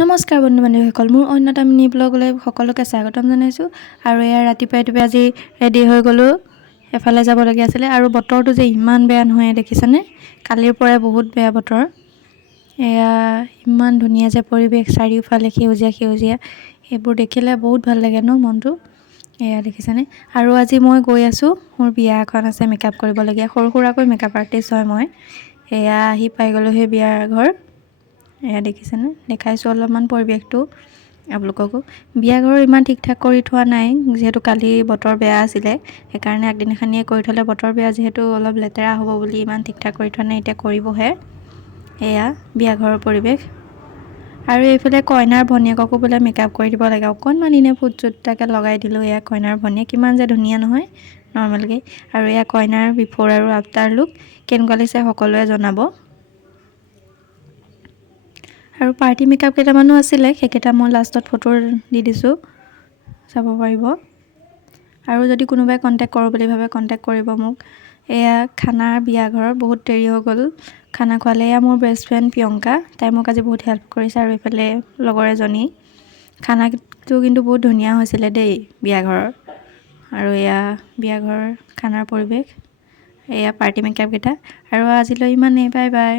নমস্কাৰ বন্ধু বান্ধৱীসকল, মোৰ অন্যতম মিনি ব্লগলৈ সকলোকে স্বাগতম জনাইছোঁ। আৰু এয়া ৰাতিপুৱাই আজি ৰেডি হৈ গ'লোঁ, এফালে যাবলগীয়া আছিলে। আৰু বতৰটো যে ইমান বেয়া নহয় দেখিছেনে, কালিৰ পৰাই বহুত বেয়া বতৰ। এয়া ইমান ধুনীয়া যে পৰিৱেশ, চাৰিওফালে সেউজীয়া সেউজীয়া, এইবোৰ দেখিলে বহুত ভাল লাগে ন মনটো। এয়া দেখিছেনে। আৰু আজি মই গৈ আছোঁ, মোৰ বিয়া এখন আছে, মেকআপ কৰিবলগীয়া, সৰু সুৰাকৈ মেকআপ আৰ্টিষ্ট হয় মই। এয়া আহি পাই গ'লোঁ সেই বিয়াৰ ঘৰ। এয়া দেখিছেনে, দেখাইছোঁ অলপমান পৰিৱেশটো আপোনালোককো। বিয়া ঘৰ ইমান ঠিক ঠাক কৰি থোৱা নাই, যিহেতু কালি বতৰ বেয়া আছিলে, সেইকাৰণে আগদিনাখনিয়ে কৰি থ'লে, বতৰ বেয়া যিহেতু অলপ লেতেৰা হ'ব বুলি ইমান ঠিক ঠাক কৰি থোৱা নাই, এতিয়া কৰিবহে। এয়া বিয়া ঘৰৰ পৰিৱেশ। আৰু এইফালে কইনাৰ ভনীয়েককো বোলে মেকআপ কৰি দিব লাগে, অকণমান এনে ফুট চুট তাকে লগাই দিলোঁ। এয়া কইনাৰ ভনীয়েক কিমান যে ধুনীয়া নহয় নৰ্মেলকৈ। আৰু এয়া কইনাৰ বিফ'ৰ আৰু আফটাৰ লুক কেনেকুৱা লাগিছে সকলোৱে জনাব। আৰু পাৰ্টি মেকআপ কেইটামানো আছিলে, সেইকেইটা মই লাষ্টত ফটো দি দিছোঁ, চাব পাৰিব। আৰু যদি কোনোবাই কণ্টেক্ট কৰোঁ বুলি ভাবে, কণ্টেক্ট কৰিব মোক। এয়া খানাৰ বিয়া ঘৰৰ বহুত দেৰি হৈ গ'ল, খানা খোৱালে। এয়া মোৰ বেষ্ট ফ্ৰেণ্ড প্ৰিয়ংকা, তাই মোক আজি বহুত হেল্প কৰিছে। আৰু এইফালে লগৰ এজনী। খানাটো কিন্তু বহুত ধুনীয়া হৈছিলে দেই বিয়া ঘৰৰ। আৰু এয়া বিয়া ঘৰৰ খানাৰ পৰিৱেশ, এয়া পাৰ্টি মেকআপকেইটা। আৰু আজিলৈ ইমানেই, বাই বাই।